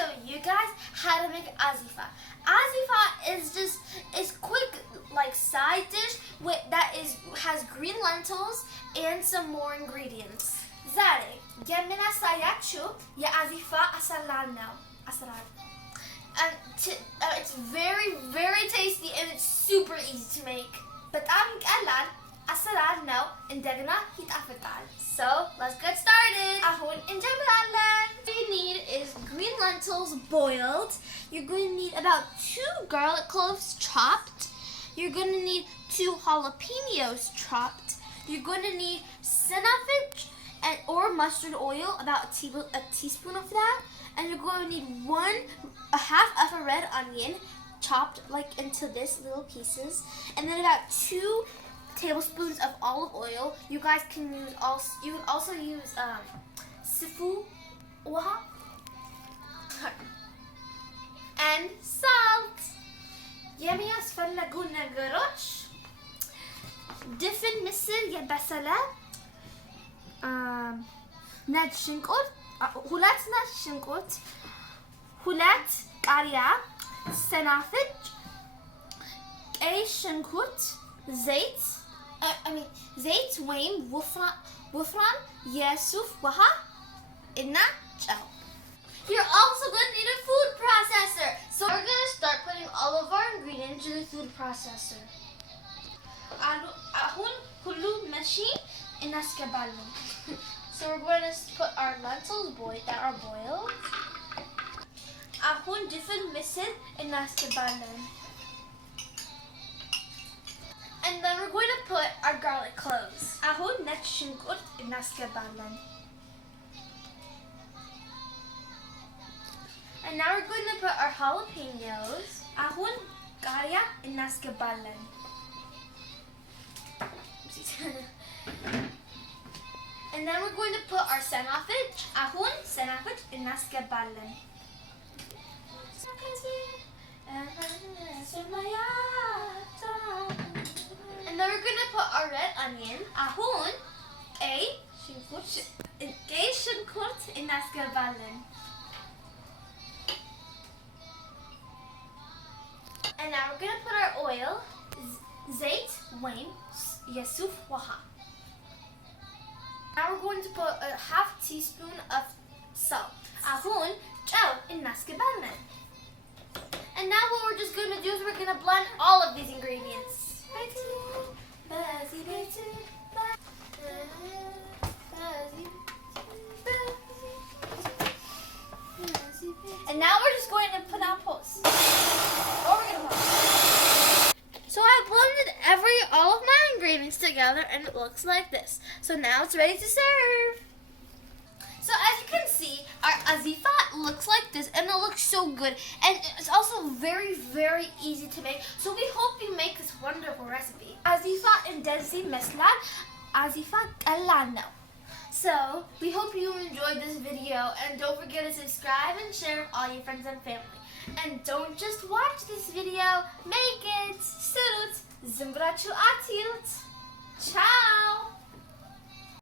show you guys how to make Azifa. Azifa is quick like side dish has green lentils and some more ingredients. ዛሬ የምናሳያችሁ የአዚፋ አሰራር ነው። It's very tasty and it's super easy to make. በጣም ቀላል አሰራር ነው እንደገና ይጣፍጣል. So let's get started. አሁን እንጀምራለን. What you need is green lentils boiled. You're going to need about 2 garlic cloves chopped. You're going to need 2 jalapenos chopped. You're going to need sanafic or mustard oil, about a teaspoon of that. And you're going to need a half of a red onion chopped like into this little pieces. And then about 2 tablespoons of olive oil. You guys can also use sifu oha and salt. የሚያስፈልጉ ነገሮች ድፍን ምስር የበሰለ ነጭ ሽንኩርት 2 ነጭ ሽንኩርት 2 ቃሪያ ሰናፍጭ ቀይ ሽንኩርት ዘይት ወይም ወፍራም የሱፍ ውሃ እና ጨው. You're also going to need a food processor. So we're going to start putting all of our ingredients in the food processor. አሁን ሁሉ መሽን እናስገባለን. So we're going to put our lentils that are boiled. አሁን ድፍን ምስር እናስገባለን. And then we're going to put our garlic cloves. አሁን ነጭ ሽንኩርት እናስገባለን. And now we're going to put our jalapenos. አሁን ቃሪያ እናስገባለን. And then we're going to put our ሰናፍጭ. አሁን ሰናፍጭ እናስገባለን. And then we're going to put our red onion. አሁን ቀይ ሽንኩርት እናስገባለን. And now we're going to put our oil, ዘይት ወይም የሱፍ ውሃ. Now we're going to put a half teaspoon of salt. አሁን ጨው እናስገባለን. And now what we're just going to do is we're going to blend all of these ingredients. And now we're just going to put on pause. So I blended all of my ingredients together and it looks like this. So now it's ready to serve. So as you can see, our Azifa looks like this and it looks so good. And it's also very easy to make. So we hope you make this wonderful recipe. Azifa እንደዚህ መስላል. Azifa ቀላል ነው. So we hope you enjoyed this video and don't forget to subscribe and share with all your friends and family. And don't just watch this video, make it. ስሩት ዝም ብላችሁ አትዩት. Ciao!